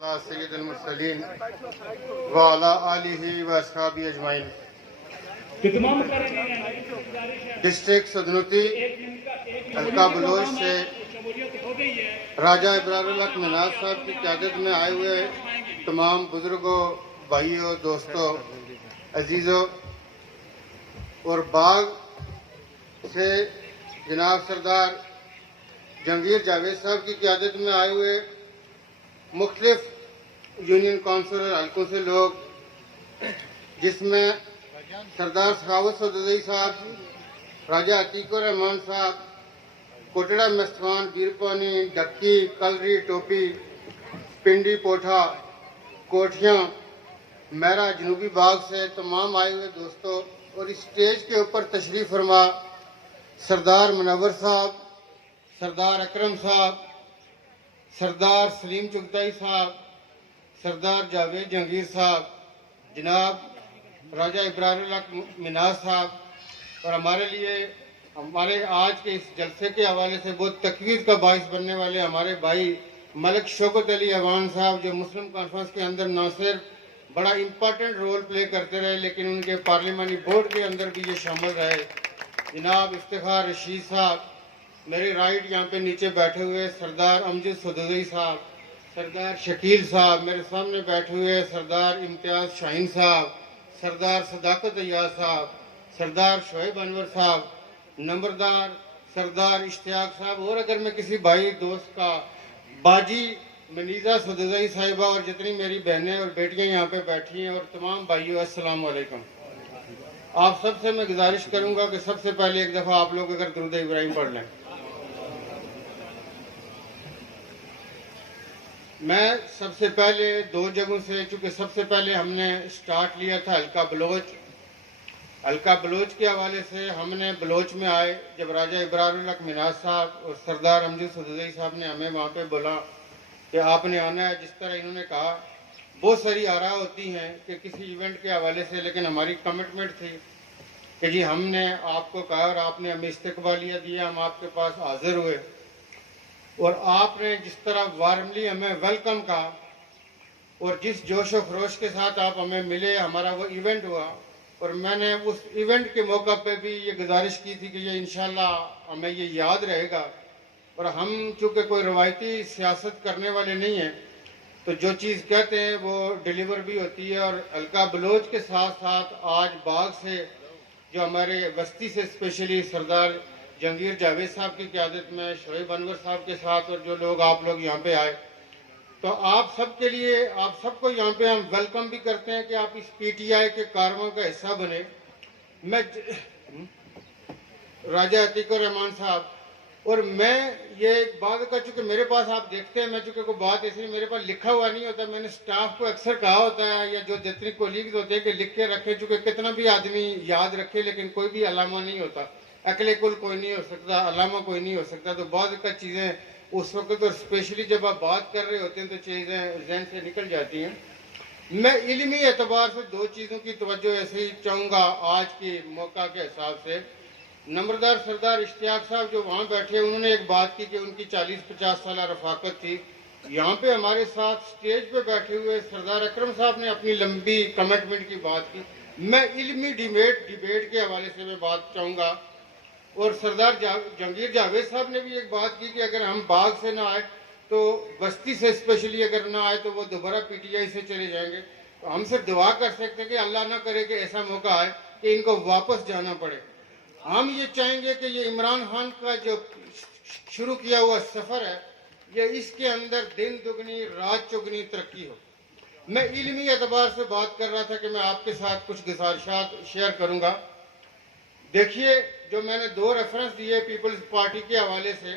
سید المرسلین وعلی آلہ و اصحابہ اجمعین۔ ڈسٹرکٹ سدنوتی حلقہ بلوچ سے راجہ ابرار الحق مناز صاحب کی قیادت میں آئے ہوئے تمام بزرگوں، بھائیوں، دوستوں، عزیزوں اور باغ سے جناب سردار جہانگیر جاوید صاحب کی قیادت میں آئے ہوئے مختلف یونین کونسل اور حلقوں سے لوگ، جس میں سردار سخاوت سودزئی صاحب، راجہ عتیق الرحمان صاحب، کوٹڑا مستوان، بیرپانی، ڈکی، کلری، ٹوپی، پنڈی، پوٹھا، کوٹھیاں، میرا جنوبی باغ سے تمام آئے ہوئے دوستوں، اور اس اسٹیج کے اوپر تشریف فرما سردار منور صاحب، سردار اکرم صاحب، سردار سلیم چغتائی صاحب، سردار جاوید جہانگیر صاحب، جناب راجہ ابرار الحق مناز صاحب، اور ہمارے لیے ہمارے آج کے اس جلسے کے حوالے سے بہت تقویض کا باعث بننے والے ہمارے بھائی ملک شوکت علی اوان صاحب، جو مسلم کانفرنس کے اندر نہ صرف بڑا امپورٹنٹ رول پلے کرتے رہے لیکن ان کے پارلیمانی بورڈ کے اندر بھی یہ شامل رہے، جناب افتخار رشید صاحب، میرے رائٹ یہاں پہ نیچے بیٹھے ہوئے سردار امجد سودزئی صاحب، سردار شکیل صاحب، میرے سامنے بیٹھے ہوئے سردار امتیاز شاہین صاحب، سردار صداقت ایاز صاحب، سردار شعیب انور صاحب، نمبردار سردار اشتیاق صاحب، اور اگر میں کسی بھائی دوست کا باجی منیزہ سودزئی صاحبہ، اور جتنی میری بہنیں اور بیٹیاں یہاں پہ بیٹھی ہیں، اور تمام بھائیوں السلام علیکم۔ آپ سب سے میں گزارش کروں گا کہ سب سے پہلے ایک دفعہ آپ لوگ اگر درود ابراہیم پڑھ لیں۔ میں سب سے پہلے دو جگہوں سے، چونکہ سب سے پہلے ہم نے سٹارٹ لیا تھا حلقہ بلوچ کے حوالے سے، ہم نے بلوچ میں آئے جب راجہ ابرار الحق مناز صاحب اور سردار امجد سودزئی صاحب نے ہمیں وہاں پہ بولا کہ آپ نے آنا ہے، جس طرح انہوں نے کہا بہت ساری آراء ہوتی ہیں کہ کسی ایونٹ کے حوالے سے، لیکن ہماری کمٹمنٹ تھی کہ جی ہم نے آپ کو کہا اور آپ نے ہمیں استقبالیہ دیا، ہم آپ کے پاس حاضر ہوئے، اور آپ نے جس طرح وارملی ہمیں ویلکم کہا اور جس جوش و خروش کے ساتھ آپ ہمیں ملے، ہمارا وہ ایونٹ ہوا، اور میں نے اس ایونٹ کے موقع پہ بھی یہ گزارش کی تھی کہ یہ انشاءاللہ ہمیں یہ یاد رہے گا، اور ہم چونکہ کوئی روایتی سیاست کرنے والے نہیں ہیں تو جو چیز کہتے ہیں وہ ڈیلیور بھی ہوتی ہے، اور حلقہ بلوچ کے ساتھ ساتھ آج باغ سے جو ہمارے وسطی سے اسپیشلی سردار جہانگیر جاوید صاحب کی قیادت میں، شعیب انور صاحب کے ساتھ، اور جو لوگ آپ لوگ یہاں پہ آئے، تو آپ سب کے لیے، آپ سب کو یہاں پہ ہم ویلکم بھی کرتے ہیں کہ آپ اس پی ٹی آئی کے کارروائی کا حصہ بنے۔ میں راجہ عتیق الرحمان صاحب، اور میں یہ ایک بات کا، چونکہ میرے پاس آپ دیکھتے ہیں میں چونکہ کوئی بات ایسی میرے پاس لکھا ہوا نہیں ہوتا، میں نے سٹاف کو اکثر کہا ہوتا ہے یا جو جتنی کولیگز ہوتے ہیں کہ لکھ کے رکھے، چونکہ کتنا بھی آدمی یاد رکھے لیکن کوئی بھی علامہ نہیں ہوتا، عقل کل کوئی نہیں ہو سکتا، علامہ کوئی نہیں ہو سکتا، تو بعض کا چیزیں اس وقت اور اسپیشلی جب آپ بات کر رہے ہوتے ہیں تو چیزیں ذہن سے نکل جاتی ہیں۔ میں علمی اعتبار سے دو چیزوں کی توجہ ایسے ہی چاہوں گا آج کے موقع کے حساب سے۔ نمبردار سردار اشتیاق صاحب جو وہاں بیٹھے، انہوں نے ایک بات کی کہ ان کی 40-50 سالہ رفاقت تھی۔ یہاں پہ ہمارے ساتھ سٹیج پہ بیٹھے ہوئے سردار اکرم صاحب نے اپنی لمبی کمٹمنٹ کی بات کی۔ میں علمی ڈیبیٹ کے حوالے سے میں بات چاہوں گا، اور سردار جہانگیر جاوید صاحب نے بھی ایک بات کی کہ اگر ہم باغ سے نہ آئے تو بستی سے اسپیشلی اگر نہ آئے تو وہ دوبارہ پی ٹی آئی سے چلے جائیں گے، تو ہم صرف دعا کر سکتے کہ اللہ نہ کرے کہ ایسا موقع آئے کہ ان کو واپس جانا پڑے۔ ہم یہ چاہیں گے کہ یہ عمران خان کا جو شروع کیا ہوا سفر ہے، یہ اس کے اندر دن دگنی رات چگنی ترقی ہو۔ میں علمی اعتبار سے بات کر رہا تھا کہ میں آپ کے ساتھ کچھ گزارشات شیئر کروں گا۔ دیکھیے، جو میں نے دو ریفرنس دیے پیپلز پارٹی کے حوالے سے،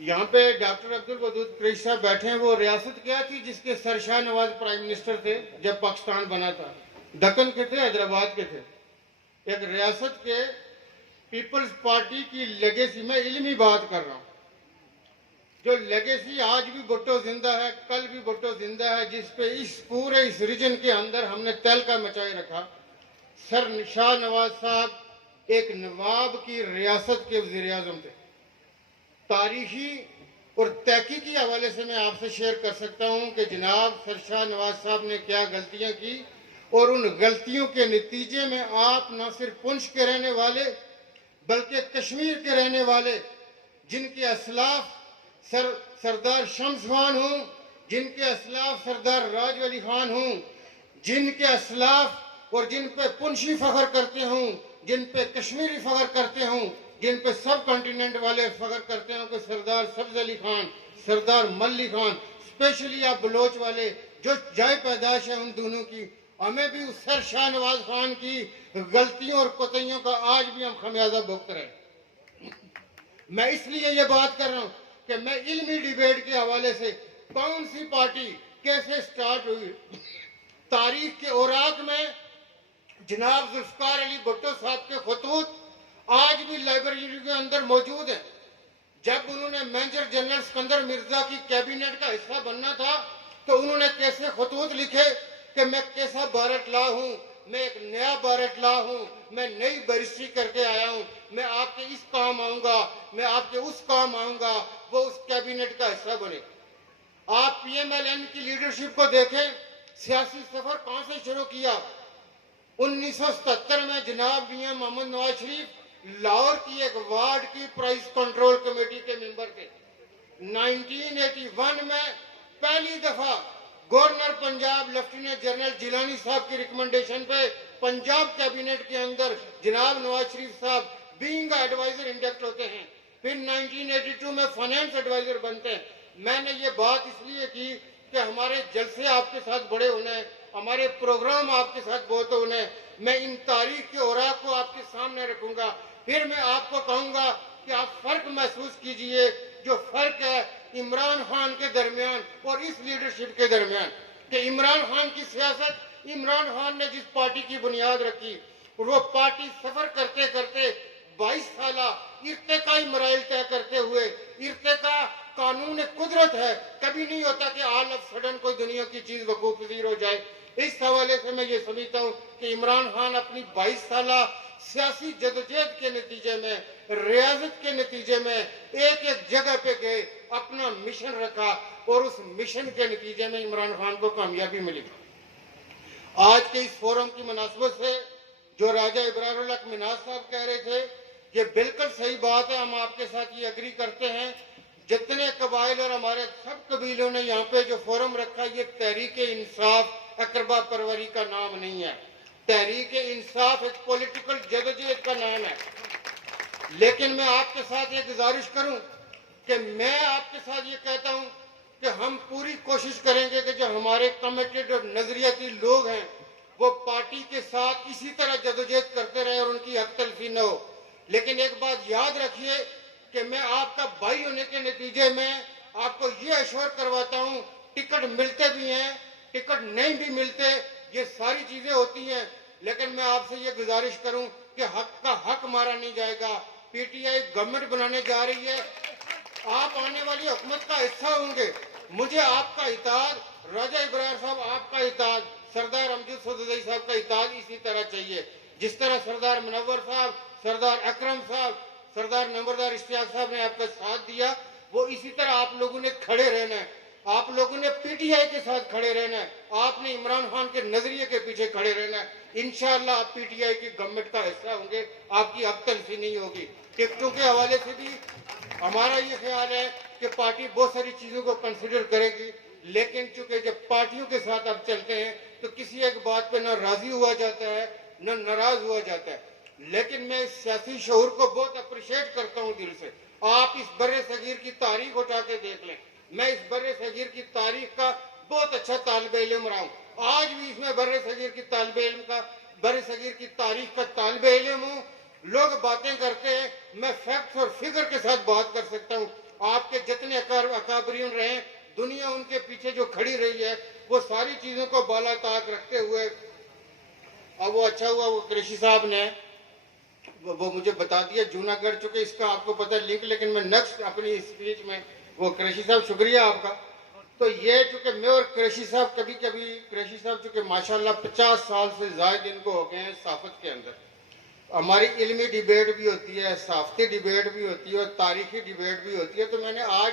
یہاں پہ ڈاکٹر عبدالودود قریشی صاحب بیٹھے ہیں، وہ ریاست کیا تھی جس کے سر شاہ نواز پرائم منسٹر تھے جب پاکستان بنا تھا؟ دکن کے تھے، حیدرآباد کے تھے۔ ایک ریاست کے پیپلز پارٹی کی لیگیسی، میں علمی بات کر رہا ہوں، جو لیگیسی آج بھی بھٹو زندہ ہے، کل بھی بھٹو زندہ ہے، جس پہ اس پورے اس ریجن کے اندر ہم نے تہلکہ مچائے رکھا۔ سر شاہ نواز صاحب ایک نواب کی ریاست کے وزیر اعظم تھے، تاریخی اور تحقیقی حوالے سے میں آپ سے شیئر کر سکتا ہوں کہ جناب سرشار نواز صاحب نے کیا غلطیاں کی، اور ان غلطیوں کے نتیجے میں آپ نہ صرف پنچ کے رہنے والے بلکہ کشمیر کے رہنے والے، جن کے اسلاف سردار شمس خان ہوں، جن کے اسلاف سردار راج علی خان ہوں، جن کے اسلاف اور جن پہ پنچی فخر کرتے ہوں، جن پہ کشمیری فخر کرتے ہوں، جن پہ سب کنٹیننٹ والے فخر کرتے ہوں کہ سردار سبز علی خان، سردار ملی خان، اسپیشلی آپ بلوچ والے جو جائے پیدائش ہے ان دونوں کی، ہمیں بھی اس سر شاہ نواز خان کی غلطیوں اور کوتاہیوں کا آج بھی ہم خمیازہ بھگت رہے ہیں۔ میں اس لیے یہ بات کر رہا ہوں کہ میں علمی ڈیبیٹ کے حوالے سے کون سی پارٹی کیسے سٹارٹ ہوئی، تاریخ کے اوراق میں جناب ذوالفقار علی بھٹو صاحب کے خطوط آج بھی لائبریری کے اندر موجود ہیں۔ جب انہوں نے میجر جنرل سکندر مرزا کی کیبنٹ کا حصہ بننا تھا تو انہوں نے کیسے خطوط لکھے کہ میں کیسا بارٹ لا ہوں، میں ایک نیا بارٹ لا ہوں، میں نئی بیرسٹری کر کے آیا ہوں، میں آپ کے اس کام آؤں گا، میں آپ کے اس کام آؤں گا، وہ اس کیبنٹ کا حصہ بنے۔ آپ پی ایم ایل این کی لیڈرشپ کو دیکھیں، سیاسی سفر کہاں سے شروع کیا؟ 1977 میں جناب میاں محمد نواز شریف لاہور کی ایک وارڈ کی پرائز کنٹرول کمیٹی کے ممبر تھے۔ 1981 میں پہلی دفعہ governor Punjab lieutenant general Jilani صاحب کی ریکمنڈیشن پہ پنجاب کیبنٹ کے اندر جناب نواز شریف صاحب بینگ ایڈوائزر انڈکٹ ہوتے ہیں۔ پھر 1982 میں فائنانس ایڈوائزر بنتے ہیں۔ میں نے یہ بات اس لیے کی کہ ہمارے جلسے آپ کے ساتھ بڑے ہونے ہیں، ہمارے پروگرام آپ کے ساتھ بہت ہونے ہیں، میں ان تاریخ کے اوراق کو آپ کے سامنے رکھوں گا۔ پھر میں آپ کو کہوں گا کہ آپ فرق محسوس کیجئے، جو فرق ہے عمران خان کے درمیان اور اس لیڈرشپ کے درمیان، کہ عمران خان کی سیاست، عمران خان نے جس پارٹی کی بنیاد رکھی، وہ پارٹی سفر کرتے کرتے 22 سالہ ارتقائی مراحل طے کرتے ہوئے، ارتقا قانون قدرت ہے، کبھی نہیں ہوتا کہ آل آف سڈن کوئی دنیا کی چیز وقوع پذیر ہو جائے۔ اس حوالے سے میں یہ سمجھتا ہوں کہ عمران خان اپنی 22 سالہ سیاسی جدوجہد کے نتیجے میں، ریاضت کے نتیجے میں ایک ایک جگہ پہ گئے، اپنا مشن رکھا، اور اس مشن کے نتیجے میں عمران خان کو کامیابی ملی۔ آج کے اس فورم کی مناسبت سے جو راجہ ابرار الحق مناز صاحب کہہ رہے تھے، یہ بالکل صحیح بات ہے، ہم آپ کے ساتھ یہ اگری کرتے ہیں۔ جتنے قبائل اور ہمارے سب قبیلوں نے یہاں پہ جو فورم رکھا، یہ تحریک انصاف اقربا پروری کا نام نہیں ہے، تحریک انصاف ایک پولیٹیکل جدوجہد کا نام ہے۔ لیکن میں آپ کے ساتھ یہ گزارش کروں کہ میں آپ کے ساتھ یہ کہتا ہوں کہ ہم پوری کوشش کریں گے کہ جو ہمارے کمیٹڈ اور نظریاتی لوگ ہیں وہ پارٹی کے ساتھ اسی طرح جدوجہد کرتے رہے اور ان کی حق تلفی نہ ہو۔ لیکن ایک بات یاد رکھیے کہ میں آپ کا بھائی ہونے کے نتیجے میں آپ کو یہ اشور کرواتا ہوں، ٹکٹ ملتے بھی ہیں، ٹکٹ نہیں بھی ملتے، یہ ساری چیزیں ہوتی ہیں، لیکن میں آپ سے یہ گزارش کروں کہ حق کا حق مارا نہیں جائے گا۔ پی ٹی آئی گورنمنٹ بنانے جا رہی ہے، آپ آنے والی حکومت کا حصہ ہوں گے، مجھے آپ کا اطاعت، راجہ ابرار صاحب آپ کا اطاعت، سردار امجد سدوزئی صاحب کا اطاعت اسی طرح چاہیے، جس طرح سردار منور صاحب، سردار اکرم صاحب، سردار نمبردار اشتیاق صاحب نے آپ کا ساتھ دیا، وہ اسی طرح آپ لوگوں نے کھڑے رہنا ہے۔ آپ لوگوں نے پی ٹی آئی کے ساتھ کھڑے رہنا ہے، آپ نے عمران خان کے نظریے کے پیچھے کھڑے رہنا ہے۔ انشاءاللہ آپ پی ٹی آئی کی گورنمنٹ کا حصہ ہوں گے، آپ کی حق تلفی نہیں ہوگی۔ ٹکٹوں کے حوالے سے بھی ہمارا یہ خیال ہے کہ پارٹی بہت ساری چیزوں کو کنسیڈر کرے گی، لیکن چونکہ جب پارٹیوں کے ساتھ آپ چلتے ہیں تو کسی ایک بات پہ نہ راضی ہوا جاتا ہے نہ ناراض ہوا جاتا ہے۔ لیکن میں اس سیاسی شعور کو بہت اپریشیٹ کرتا ہوں دل سے۔ آپ اس بر صغیر کی تاریخ اٹھا کے دیکھ لیں، میں اس بر صغیر کی تاریخ کا بہت اچھا طالب علم رہا ہوں، آج بھی اس میں بر صغیر کی طالب علم کا، بر صغیر کی تاریخ کا طالب علم ہوں۔ لوگ باتیں کرتے ہیں، میں فیکٹس اور فگر کے ساتھ بات کر سکتا ہوں۔ آپ کے جتنے اکابرین رہے، دنیا ان کے پیچھے جو کھڑی رہی ہے، وہ ساری چیزوں کو بالا طاق رکھتے ہوئے، اب وہ اچھا ہوا وہ قریشی صاحب نے وہ مجھے بتا دیا جوناگڑھ، چونکہ اس کا آپ کو پتہ لنک، لیکن میں نیکسٹ اپنی اسپیچ میں وہ قریشی صاحب شکریہ آپ کا۔ تو یہ چونکہ میں اور قریشی صاحب قریشی صاحب چونکہ ماشاءاللہ 50 سال سے زائد ان کو ہو گئے ہیں صحافت کے اندر، ہماری علمی ڈیبیٹ بھی ہوتی ہے، صحافتی ڈیبیٹ بھی ہوتی ہے اور تاریخی ڈیبیٹ بھی ہوتی ہے، تو میں نے آج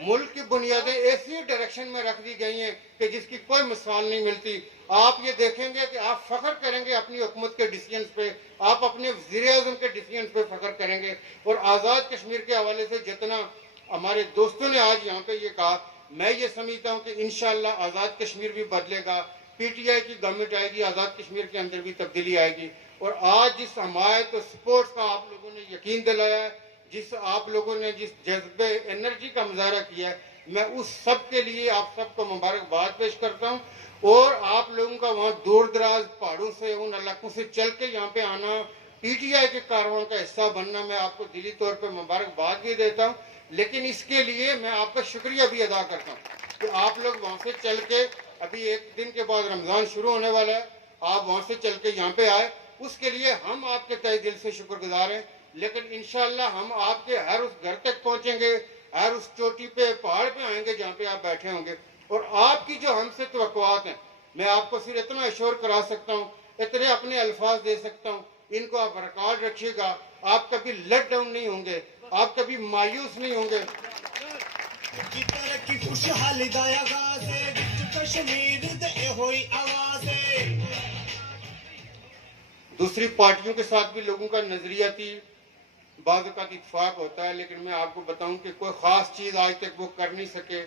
ملک کی بنیادیں ایسی ڈائریکشن میں رکھ دی گئی ہیں کہ جس کی کوئی مثال نہیں ملتی. آپ یہ دیکھیں گے کہ آپ فخر کریں گے اپنی حکومت کے ڈیسیجنز پہ, آپ اپنے وزیر اعظم کے ڈیسیجنز پہ فخر کریں گے. اور آزاد کشمیر کے حوالے سے جتنا ہمارے دوستوں نے آج یہاں پہ یہ کہا, میں یہ سمجھتا ہوں کہ انشاءاللہ آزاد کشمیر بھی بدلے گا. پی ٹی آئی کی گورنمنٹ آئے گی, آزاد کشمیر کے اندر بھی تبدیلی آئے گی. اور آج جس حمایت اور سپورٹ کا آپ لوگوں نے یقین دلایا ہے, جس آپ لوگوں نے جس جذبے انرجی کا مظاہرہ کیا ہے, میں اس سب کے لیے آپ سب کو مبارکباد پیش کرتا ہوں. اور آپ لوگوں کا وہاں دور دراز پہاڑوں سے, ان علاقوں سے چل کے یہاں پہ آنا, پی ٹی آئی کے کارروائی کا حصہ بننا, میں آپ کو دلی طور پہ مبارکباد بھی دیتا ہوں. لیکن اس کے لیے میں آپ کا شکریہ بھی ادا کرتا ہوں کہ آپ لوگ وہاں سے چل کے, ابھی ایک دن کے بعد رمضان شروع ہونے والا ہے, آپ وہاں سے چل کے یہاں پہ آئے, اس کے لیے ہم آپ کے تہہ دل سے شکر گزار ہیں. لیکن انشاءاللہ ہم آپ کے ہر اس گھر تک پہنچیں گے, ہر اس چوٹی پہ, پہاڑ پہ آئیں گے جہاں پہ آپ بیٹھے ہوں گے. اور آپ کی جو ہم سے توقعات ہیں, میں آپ کو صرف اتنا ایشور کرا سکتا ہوں, اتنے اپنے الفاظ دے سکتا ہوں, ان کو آپ ریکارڈ رکھیے گا. آپ کبھی لیٹ ڈاؤن نہیں ہوں گے, آپ کبھی مایوس نہیں ہوں گے. دوسری پارٹیوں کے ساتھ بھی لوگوں کا نظریاتی بعض اوقات اتفاق ہوتا ہے, لیکن میں آپ کو بتاؤں کہ کوئی خاص چیز آج تک وہ کر نہیں سکے,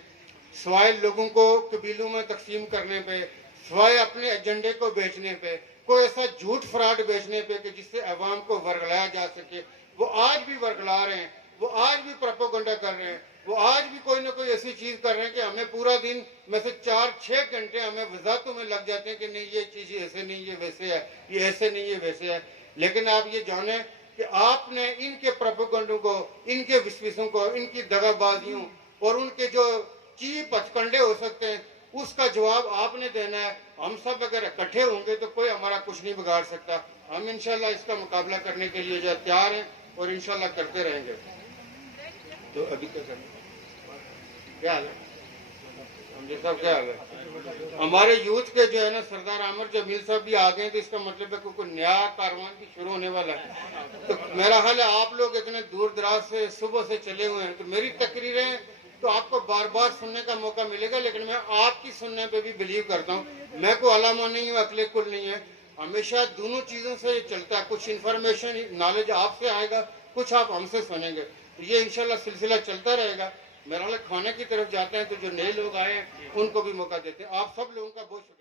سوائے لوگوں کو قبیلوں میں تقسیم کرنے پہ, سوائے اپنے ایجنڈے کو بیچنے پہ, کوئی ایسا جھوٹ فراڈ بیچنے پہ کہ جس سے عوام کو ورگلایا جا سکے. وہ آج بھی ورگلا رہے ہیں, وہ آج بھی پروپیگنڈا کر رہے ہیں, وہ آج بھی کوئی نہ کوئی ایسی چیز کر رہے ہیں کہ ہمیں پورا دن میں سے 4-6 گھنٹے ہمیں وضاحتوں میں لگ جاتے ہیں کہ نہیں یہ چیز ایسے نہیں, یہ ویسے ہے, یہ ایسے نہیں, یہ ویسے ہے. لیکن آپ یہ جانیں کہ آپ نے ان کے پروپیگنڈوں کو, ان کے وسوسوں کو, ان کی دغا بازیوں اور ان کے جو چیپ ہتھکنڈے ہو سکتے ہیں, اس کا جواب آپ نے دینا ہے. ہم سب اگر اکٹھے ہوں گے تو کوئی ہمارا کچھ نہیں بگاڑ سکتا. ہم انشاءاللہ اس کا مقابلہ کرنے کے لیے جو تیار ہیں اور انشاءاللہ کرتے رہیں گے. تو ابھی کیا حال ہے صاحب, کیا حال ہے؟ ہمارے یوتھ کے جو ہے نا سردار عامر جمیل صاحب بھی آ گئے ہیں, تو اس کا مطلب ہے کہ کوئی نیا کاروان بھی شروع ہونے والا ہے. تو میرا خیال ہے آپ لوگ اتنے دور دراز سے صبح سے چلے ہوئے ہیں, تو میری تقریریں تو آپ کو بار بار سننے کا موقع ملے گا, لیکن میں آپ کی سننے پہ بھی بلیو کرتا ہوں. میں کوئی علامہ نہیں ہوں, عقل کل نہیں ہے, ہمیشہ دونوں چیزوں سے یہ چلتا ہے. کچھ انفارمیشن نالج آپ سے آئے گا, کچھ آپ ہم سے سنیں گے. یہ انشاءاللہ سلسلہ چلتا رہے گا. میرا خیال کھانے کی طرف جاتے ہیں, تو جو نئے لوگ آئے ہیں ان کو بھی موقع دیتے ہیں. آپ سب لوگوں کا بہت شکریہ.